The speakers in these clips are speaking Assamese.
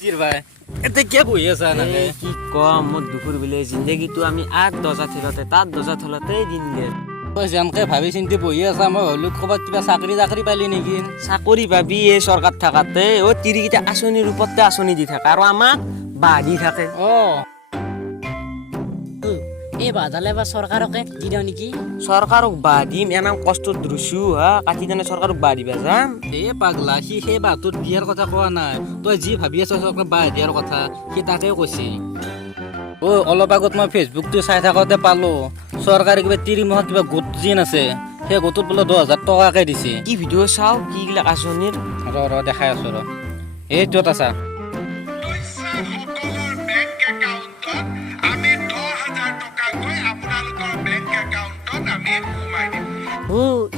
জিৰ ভাই এতে কিয় বহি আছা নাকে কি কম মোৰ দুখৰ বিলে জিন্দগীটো আমি আগ দজা থলতে তাত দজা থলতে দিন গেল তই যেনকে ভাবি চিন্তি বহি আছা মই হলো ক'ৰবাত কিবা চাকৰি পালি নেকি চাকৰি পাবি এই চৰকাৰ থাকাতে তিৰিকেইটা আঁচনিৰ ওপৰতে আঁচনি দি থাকে আৰু আমাক বাহ দি থাকে এই বাধালে বা চৰকাৰকে দি দিওঁ নেকি চৰকাৰক বাহ দিম এনাম কষ্ট দ্ৰুছো হা কাটি জানে চৰকাৰক বাহ দিবা যাম এই পাগলা সি সেই বাটোত বিয়াৰ কথা কোৱা নাই তই যি ভাবি আছ চৰকাৰ বাহ দিয়াৰ কথা সি তাকে কৈছে অলপ আগত মই ফেচবুকটো চাই থাকোঁতে পালো চৰকাৰে কিবা তিৰিমাহত কিবা গোট যেন আছে সেই গোটত বোলে 10,000 টকাকে দিছে কি ভিডিঅ' চাওঁ কি গিলা আঁচনিৰ ৰ দেখাই আছো ৰ এইটোত আছা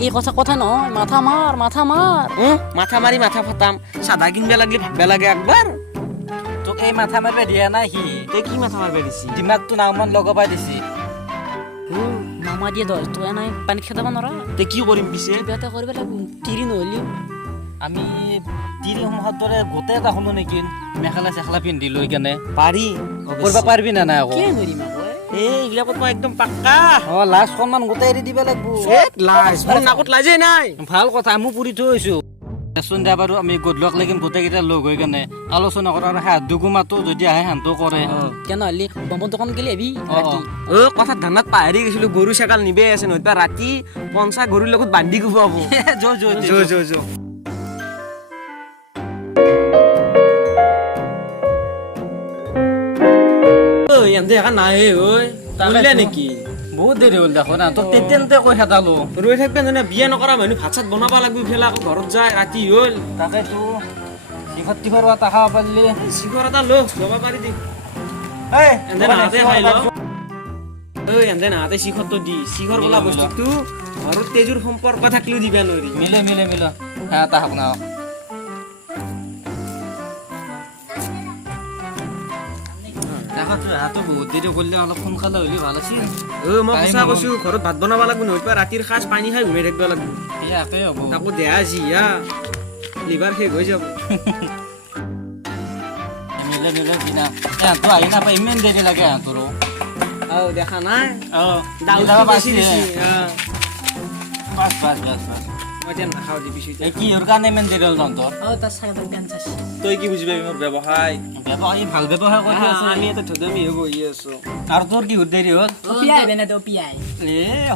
এই কথা নহয় মাথা মাৰ মাথা মাৰি মাথা ফাটাম চাদা কিনবা লাগলি ভাববা লাগে একবাৰ তোক এই মাথা মাৰিব দিয়া নাই সি তই কি মাথা মাৰিবা দিছি দিমাগটো নামমান লগাবাই দিছি মামা দিয়ে 10 টকা নাই পানীত খেদাব নোৱাৰা তই কি কৰিম পিছে কিবা এটা কৰিব লাগিব তিৰি নহ'লেও আমি তিৰি সমূহৰ দৰে গোটেই এটা হলো নেকি মেখেলা চেখেলা পিন্ধি লৈ কেনে পাৰি কৰিব পাৰিবি নে নাই আকৌ কিয় নোৱাৰিম আকৌ এইগিলাকত মই একদম পাক্কা লাজ সন্মান গোটেই এৰি দিব লাগিব লাজ মোৰ নাকত লাজেই নাই ভাল কথা আমি পুৰি থৈছো সন্ধিয়া বাৰু আমি গধূলক লাগিম গোটেইকেইটা লগ হৈ কেনে আলোচনা কৰাৰ হাত দুগু মাতো যদি আহে শান্ত কৰে তেনেহ'লে বম্বৰ দোকান গেলি আহিবি কথা ধানাত পাহৰি গৈছিলো গৰু ছাগাল নিবে আছে নহ'বা ৰাতি 50 গৰুৰ লগত বান্ধি গুবাব যো এনে এখন নাই ঐ নেকি বহুত দেৰি হ'ল দেখো না তোক তেতিয়াতে কৈ খেদালো ৰৈ থাকবে জানে বিয়া নকৰা মানুহ ভাত চাত বনাব লাগব ইফালে আকৌ ঘৰত যায় ৰাতি হ'ল তাকেতো শিখৰ তিখৰ এটা খাব পাৰিলি শিখৰ এটা ল'ব পাৰি দি এনে নাহাতে খাই ল এনে নাহাতে শিখৰটো দি শিখৰ বোলা বস্তুটো ঘৰত তেজুৰ সম্পৰ্ক থাকিলেও দিবা নোৱাৰি মিলে এটা হওক না বহুত দেৰি কৰিলে অলপ সোনকালে হ'লে ভাল আছিল মই সঁচা কৈছো ঘৰত ভাত বনাব লাগব নহ'বা ৰাতিৰ সাজ পানী খাই ঘূমাই থাকিব লাগব একেই হ'ব তাকো দেহা জিয়া লিভাৰ শেষ হৈ যাব মিলে দিনা এহঁতো আহি নাপায় ইমান দেৰি লাগে এহঁতৰো দেখা নাই কিহৰ কাৰণে ইমান দেৰি হ'ল তহঁতৰ তই কি বুজি পাবি মোৰ ব্যৱসায় ভাল ব্যৱসায় কৰি আছে আমি এটা ধদমি হৈ বহি আছো আৰু তোৰ কিহৰ দেৰি হ'ল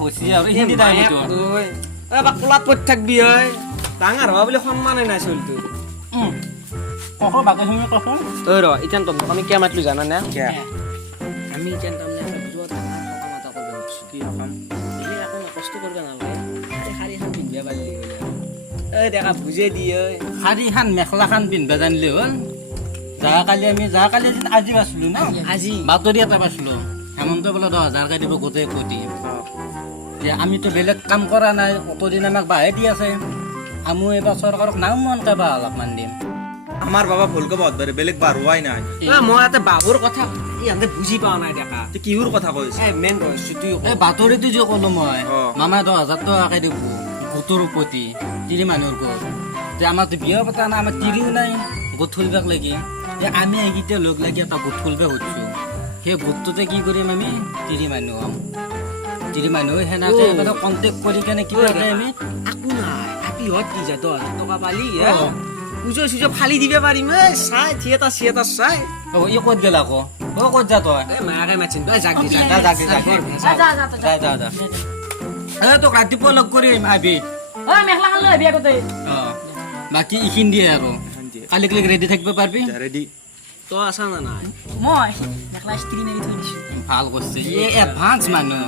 হৈছে আৰু হিন্দী কোলাত পৰি থাকবি হয় ডাঙৰ হোৱা বুলি সন্মানে নাই চলটো বাকী শুনি কচোন ৰ এতিয়া তহঁতক আমি কিয় মাতিলো জানা নে আমি এতিয়া কি সকাম একো কষ্ট কৰিব নালাগে শাৰী এখন পিন্ধিব পাৰিলি দেখা বুজে দিয়ে শাৰী খান মেখেলা খান পিন্ধিব জানিলে হ'ল যোৱাকালি আজি পাইছিলো ন আজি বাতৰি এটা পাইছিলো হেমন্ত বোলে 10,000 দিব গোটেই কোটি আমিতো বেলেগ কাম কৰা নাই অতদিন আমাক বাহে দি আছে আমি এবাৰ চৰকাৰক নাম মনকে বা অলপমান দিম আমাৰ বাবা ভুল কব ধৰে বেলেগ বাৰোয়াই নাই মই এটা বাবুৰ কথা ইহঁতে বুজি পোৱা নাই দেখা কিহৰ কথা কৈছে মেইন ৰহস্যটো এই বাতৰিটো যে ক'লো মই মামাই 10,000 টকাকে দিব গোটৰ প্ৰতি তিৰি মানুহৰ গোট যে আমাৰতো বিয়া পতা নাই আমাৰ তিৰিও নাই গোট খুলিবাক লাগি আমি এইকেইটা লগ লাগি এটা গোট খুলিব খুজিছো সেই গোটটোতে কি কৰিম আমি তিৰি মানুহ হ'ম তিৰি মানুহ সেনেকে কণ্টেক্ট কৰি কেনে কিবা আমি একো নাই আপিহঁত কি যায় 10,000 টকা পালি পুজো চুজো ফালি দিব পাৰিম চাই থিয়েটাৰ চাই ই ক'ত গেল আকৌ ক'ত যা তই মায়াকে মাতিম তই যাক তোক ৰাতিপুৱা লগ কৰিম আবি বাকী এইখিনি দিয়ে আৰু কালি ৰেডি থাকিব পাৰিবি ৰেডি তই আছা না নাই মই মেখেলা ইস্ত্ৰি মাৰি থৈ দিছো ভাল কৰিছে এই এডভান্স মানুহ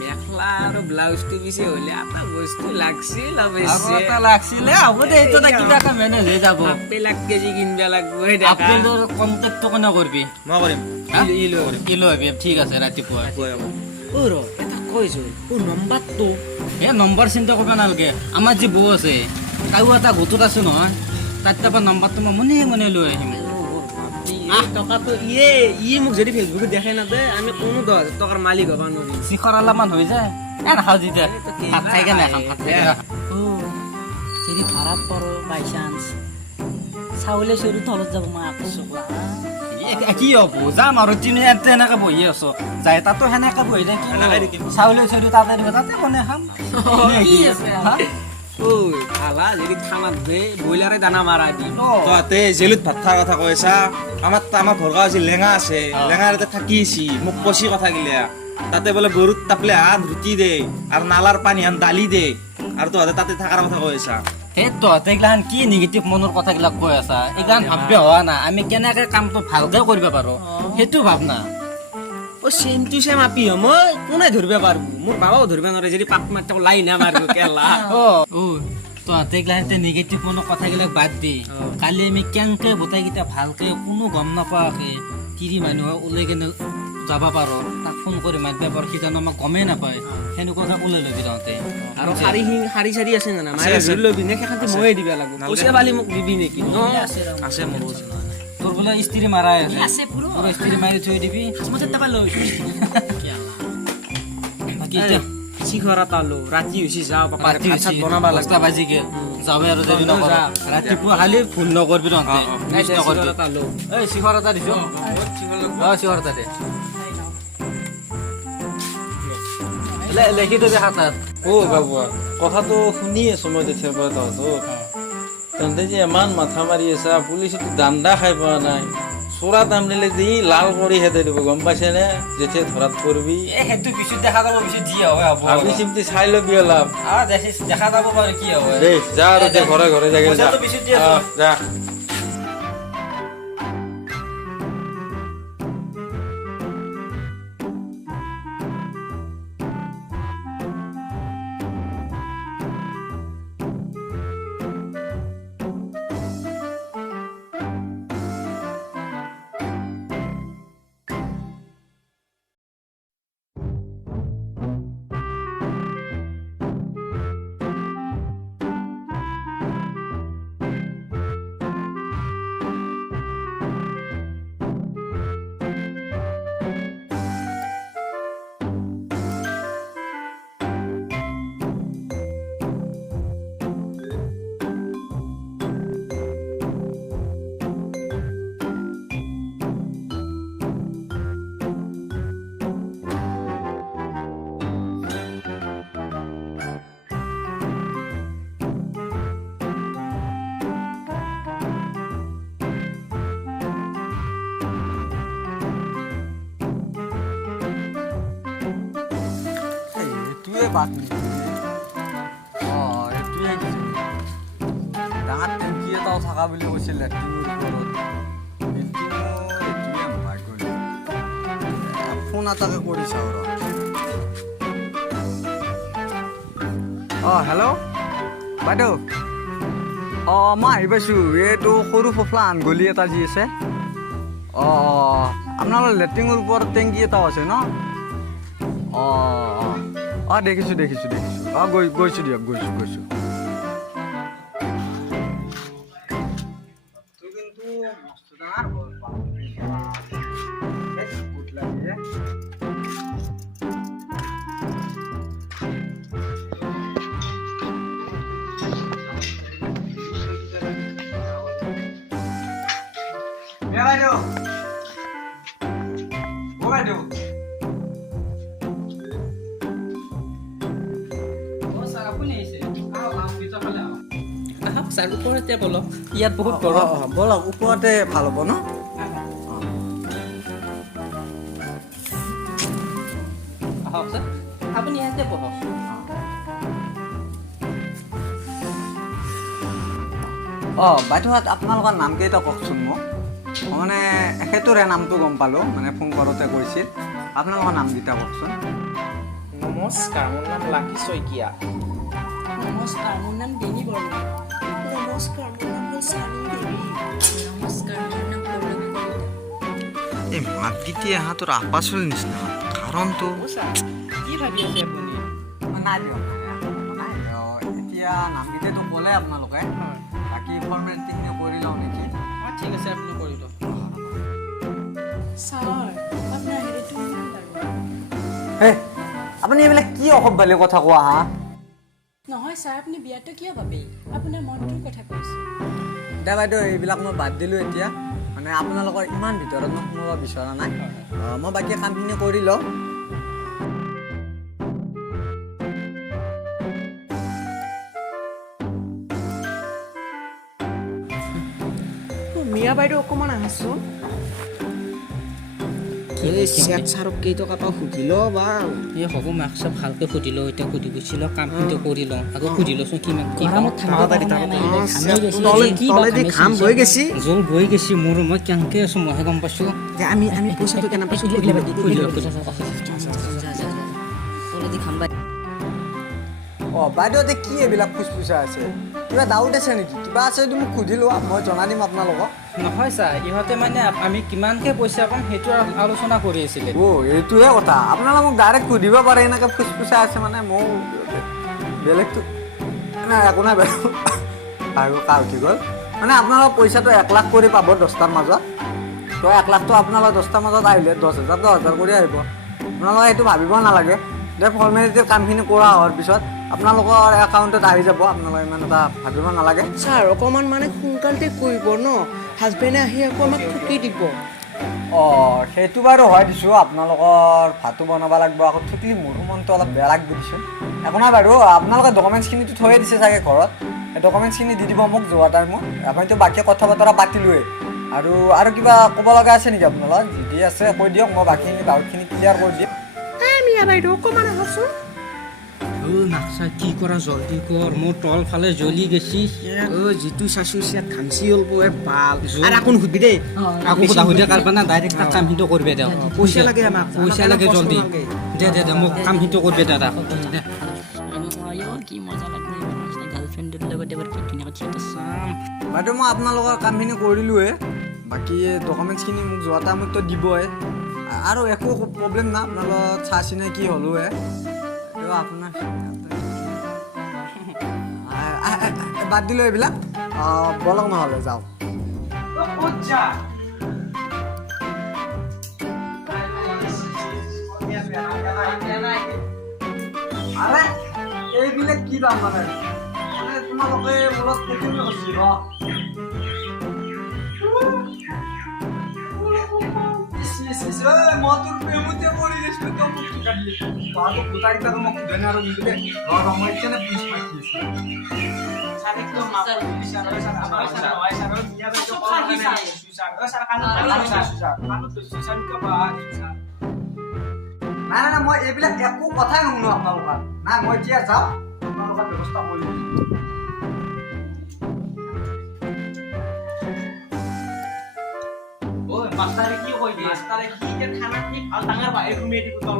মেখেলা আৰু ব্লাউজটো পিছে হ'লে এটা বস্তু লাগছিল লাগছিলে হ'ব দে এইটো কিবা এটা মেনেজ হৈ যাব আপেল 1 কেজি কিনবা লাগব আপেলৰ কণ্টেক্টটো কোনে কৰিবি মই কৰিম কিলো হবি ঠিক আছে ৰাতিপুৱা এটা কৈছো নম্বৰটো এই নম্বৰ চিন্তা কৰিব নালাগে আমাৰ যি বৌ আছে তাইও এটা গোটত আছে নহয় তাত তাৰপৰা নম্বৰটো মই মনে লৈ আহিম টকাটো মোক যদি ফেচবুকত দেখাই নাদে আমি কোনো 10,000 টকাৰ মালিক হ'ব নোৱাৰিম শিখৰ অলপমান হৈ যায় নাখাওঁ যেতিয়া ভাত খাই কেনে খাম ভাত খাই যদি ধৰাত পৰো বাই চান্স চাউলে চৰু তলত যাব মই কৈছো কি হ'ব যাম আৰু তিনি ইয়াতে এনেকে বহি আছো যাই তাতো সেনেকে বহি সেনেকে থাকি থাকিম। চাউলে চৰি তাতে দিব তাতে বনাই খাম কি আছে হা? ঐ খালা যদি খামাত দে ব্ৰইলাৰে দানা মাৰা দি তহঁতে জেলত ভাত খোৱাৰ কথা কৈ আছা আমাৰ ঘৰ গাঁও আছে লেঙা আছে লেঙাৰ তাতে থাকি আছি মোক কচি কথা গিলা তাতে বোলে গৰুত তাপলে হাত ৰুটি দে আৰু নালাৰ পানী হান দালি দে আৰু তহঁতে তাতে থকাৰ কথা কৈ আছা সেই তহঁতে এইগিলাখান কি নিগেটিভ মনৰ কথাবিলাক কৈ আছা এইগিলাখান ভাবিব হোৱা নাই আমি কেনেকে কামটো ভালকে কৰিব পাৰো সেইটো ভাৱনা ও সেম টু সেম আপি মই কোনে ধৰিব পাৰব মোৰ বাবাও ধৰিব নোৱাৰে যদি পাক মাত্ৰ লাই না মাৰিব কেলা তহঁতে এইগিলাখান নিগেটিভ মনৰ কথাবিলাক বাদ দি কালি আমি কেনেকে গোটেইকেইটা ভালকে কোনো গম নাপাৱাকে তিৰি মানুহ ওলাই কেনে যাব পাৰো তাক ফোন কৰি মাতিব পাৰো সি জানো আমাক গমেই নাপায় সেনেকুৱাকে ওলাই ল'বি তহঁতে আৰু শাৰী চাৰি আছে জানা আছে, মায়ে আছে। ধৰি ল'বি নে সেইখানতে ময়ে দিব লাগিব পইচা পালি মোক দিবি নেকি ন আছে মোৰ তোৰ বোলে স্ত্ৰী মাৰাই আছে আছে পুৰো তোৰ স্ত্ৰী মাৰি থৈ দিবি হাসমতে টাকা লই বাকী এতিয়া শিখৰ এটা লো ৰাতি হৈছে যাওঁ পাপা ৰাতি ভাত চাত বনাব লাগে 5টা বাজি গেল যাবে আৰু দেৰি যা। নকৰ ৰাতিপুৱা খালি ভুল নকৰবি তহঁতে মিছ নকৰবি এটা লো এই শিখৰ এটা দিছো শিখৰ এটা দে লেখি দিবি খাতাত অ বাবুৱা কথাটো শুনি আছো মই তেতিয়াৰ পৰা তহঁতক তহঁতে যে ইমান মাথা মাৰি আছা পুলিচেতো দাণ্ডা খাই পোৱা নাই চোৰা তামনিলে দি লাল কৰি হেঁতে দিব গম পাইছেনে যেতিয়া ধৰাত পৰিবি এই সেইটো পিছত দেখা যাব পিছত যি হয় হ'ব ভাবি চিন্তি চাই ল'বি অলপ দেখা যাব বাৰু কি হয় দেই যা আৰু দে ঘৰে ঘৰে যাগে যা পইচাটো পিছত দি আছো। যা এইটোৱে বাদ এইটোৱে ডাঙৰ টেংকি এটাও থকা বুলি কৈছিল লেট্ৰিনৰ ওপৰত এইটোৱে মোবাইল কৰিলোঁ ফোন এটাকে কৰি চাওঁ ৰ হেল্ল' বাইদেউ মই আহি পাইছোঁ এইটো সৰু ফফলা আনগলি এটা যি আছে আপোনালোকৰ লেট্ৰিনৰ ওপৰত টেংকি এটাও আছে ন দেখিছোঁ গৈছোঁ দিয়ক গৈছোঁ বাইদেউ চাৰ ওপৰতে বলক ইয়াত বহুত গৰম ব'লক ওপৰতে ভাল হ'ব ন আহক ছাৰ আপুনি ইয়াতে বহক বাইদেউহঁত আপোনালোকৰ নাম কেইটা কওকচোন মোক মানে এখেতৰে নামটো গম পালোঁ মানে ফোন কৰোঁতে কৈছিল আপোনালোকৰ নামকেইটা কওকচোন নমস্কাৰ মোৰ নাম লাকি শইকীয়া নমস্কাৰ মোৰ নাম বেনি বৰ্মা নমস্কাৰ মোৰ নাম হ'ল চানু দেৱী নমস্কাৰ মোৰ নাম পল্লৱী কলিতা এই মাতকেইটি এহাঁতৰ আপাচলিৰ নিচিনা কাৰণটো কি ভাবি আছে আপুনি নাই দিয়ক এতিয়া নামকেইটাতো ক'লে আপোনালোকে বাকী ফৰ্মেলিটিখিনি কৰি লওঁ নেকি ঠিক আছে আপুনি কৰি লওক ছাৰ আপোনাৰ হেৰিটো ইমান ডাঙৰ আপুনি এইবিলাক কি অসভ্যালি কথা কোৱা হা নহয় ছাৰ আপুনি বিয়াটো কিয় ভাবে আপোনাৰ মনটোৰ কথা কৈছে দে বাইদেউ এইবিলাক মই বাদ দিলোঁ এতিয়া মানে আপোনালোকৰ ইমান ভিতৰত মই সোমাব বিচৰা নাই মই বাকী কামখিনি কৰি লওঁ মিয়া বাইদেউ অকণমান আহাচোন এই চেট ছাৰক কেইটকা পাওঁ সুধি ল বা এই হ'ব মাক চব ভালকে সুধি লওঁ এতিয়া সুধি গুচি লওঁ কামখিনি কৰি লওঁ আকৌ সুধি লওঁচোন কিমান গৰমত তলেদি ঘাম বৈ গেছি জল বৈ গৈছে মোৰ মই কেনেকৈ আছোঁ মইহে গম পাইছোঁ যে আমি পইচাটো কেনে পাইছোঁ বাইদেউ এতিয়া কি এইবিলাক ফুচফুচা আছে কিবা ডাউট আছে নেকি কিবা আছে যদি মোক সুধি লোৱা মই জনাই দিম আপোনালোকক নহয় ছাৰ ইহঁতে মানে আমি কিমানকৈ পইচা পাম সেইটো আলোচনা কৰি আছিলে এইটোহে কথা আপোনালোকে মোক ডাইৰেক্ট সুধিব পাৰে এনেকৈ ফুচফুচা আছে মানে মোৰ বেলেগটো নাই একো নাই বাইদেউ আৰু কাৰ উঠি গ'ল মানে আপোনালোকৰ পইচাটো 1 লাখ কৰি পাব 10টাৰ মাজত তো 1 লাখটো আপোনালোকৰ 10টাৰ মাজত আহিলে 10,000 কৰি আহিব আপোনালোকে এইটো ভাবিব নালাগে যে ফৰ্মেলিটিৰ কামখিনি কৰা হোৱাৰ পিছত আপোনালোকৰ একাউণ্টত আহি যাব আপোনালোকে ইমান এটা ভাবিব নালাগে ছাৰ অকণমান মানে সোনকালতে কৰিব ন হাজবেণ্ডে আহি আকৌ আমাক ঠুকি দিব সেইটো বাৰু হয় দিছোঁ আপোনালোকৰ ভাতো বনাব লাগিব আকৌ থুকি মোৰ মনটো অলপ বেয়া লাগিব দিছোঁ একো নাই বাৰু আপোনালোকে ডকুমেণ্টছখিনিতো থৈয়ে দিছে চাগে ঘৰত এই ডকুমেণ্টছখিনি দি দিব মোক যোৱা টাইমত আমিতো বাকী কথা বতৰা পাতিলোৱেই আৰু কিবা ক'ব লগা আছে নেকি আপোনালোক যদি আছে কৈ দিয়ক মই বাকীখিনি ডাউটখিনি ক্লিয়াৰ কৰি দিম মিয়া বাইদেউ অকণমান আহাচোন নাকচা কি কৰা জলদি কৰ মোৰ তল ফালে জ্বলি গেছি যিটো চাইছোঁ চেট ঘামচি অলপ ভাল আৰু আকৌ নুসুধবি দেই আকৌ সুধা কাৰবা না ডাইৰেক্ট তাক কামখিনি কৰিবে দে পইচা লাগে আমাক পইচা লাগে জলদি দে মোক কামখিনি কৰিবে দাদা কি মজা লাগে গাৰ্লফ্ৰেণ্ডৰ লগত এবাৰ কি ধুনীয়াকৈ থিয়েটাৰ চাম বাইদেউ মই আপোনালোকৰ কামখিনি কৰিলোৱে বাকী ডকুমেণ্টছখিনি মোক যোৱা টাইমততো দিবই আৰু একো প্ৰব্লেম নাই আপোনালোক চাহ চিনাকি হ'লোৱে আপোনাৰ বাদ দিলোঁ এইবিলাক বলক নহ'লে যাওঁ এইবিলাক কি দাম মানে তোমালোকে মূলত খেতি কৰিছি মই তোৰ প্ৰেমতে পৰি গৈছিলো তই মোক শিকালি তহঁতক গোটাইকেইটাতো মোক সোধে নাই আৰু নিদিলে মই কেনে পুলিচ নাই মই এইবিলাক একো কথাই নুশুনো আপোনালোকৰ নাই মই এতিয়া যাওঁ আপোনালোকৰ ব্যৱস্থা কৰি মাস্টাৰে কি কইবে মাস্টাৰে কি যে খানা ঠিক ভাল ডাঙৰ ভাই ঘুমিয়ে দিব তল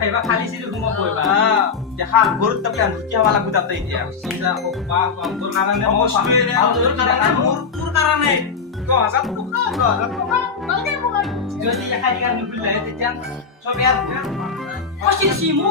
খাইবা খালি সিলি ঘুমা কইবা দেখা গরুত তাপে কি হওয়া লাগু তাতে এতিয়া সিজা ও বা গরুর কারণে মস্তুয়ে রে গরুর কারণে মোর তোর কারণে তো হাজার তো কালকে মোবাইল যদি এখাই গান নুকুল লাগে তেতিয়া সব ইয়ার কষ্ট সিমু